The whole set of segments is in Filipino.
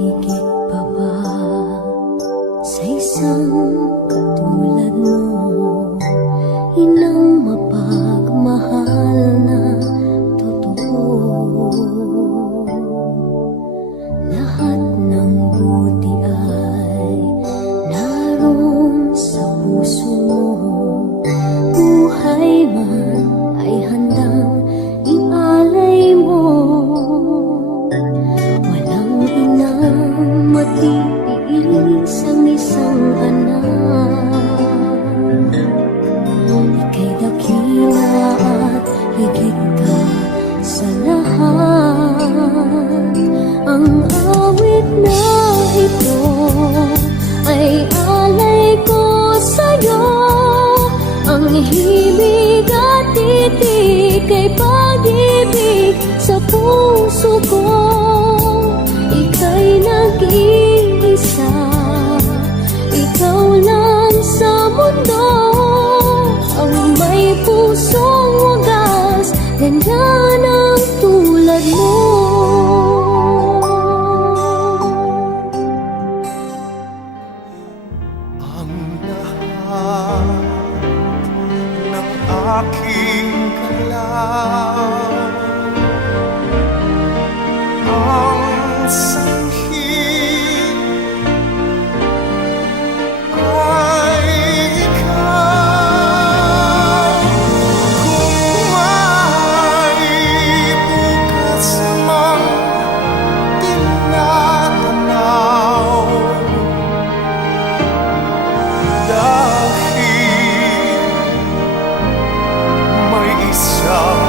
higit pa ba sa isang katulad mo? Inang mapagmahal na totoo. Lahat ng buti ay naroon sa puso mo. Buhay man ay handang ialay mo. Walang inang matitiis ang isang anak. Ika'y dakila at higit ka sa lahat. Ang awit na ito ay alay ko sa'yo. Ang himig at titik ay pag-ibig sa puso ko. Ika'y nag-iisa, ikaw lang sa mundo. Ang may pusong wagas, ganyan ang tulad mo. Ang lahat ng aking galaw, ang sanhi ay ikaw. Kung may bukas mang tinatanaw, dahil may isang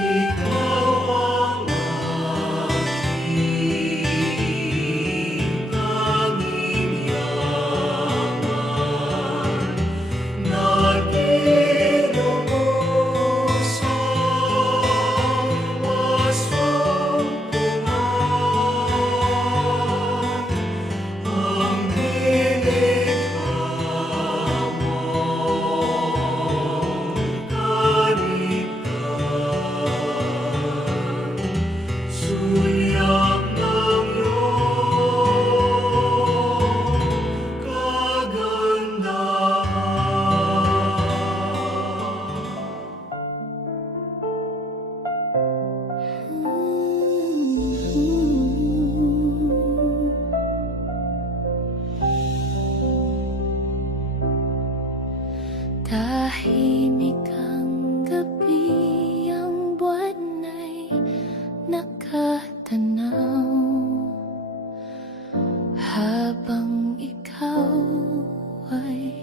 ikaw. Tahimik ang gabi, ang buwan ay nakatanaw. Habang ikaw ay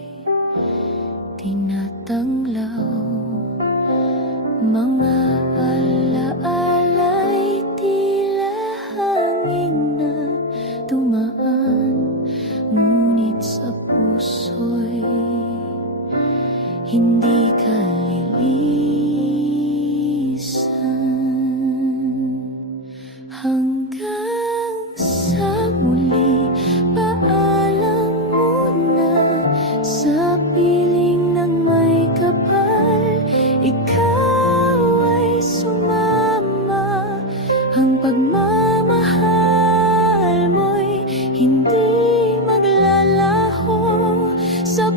tinatanglaw, mga alaala'y tila hangin na dumaan, ngunit sa puso'y hindi ka lilisan. Hanggang sa muli, paalam muna sa piling ng may kapal. Ikaw ay sumama, ang pagmamahal mo'y hindi maglalaho sa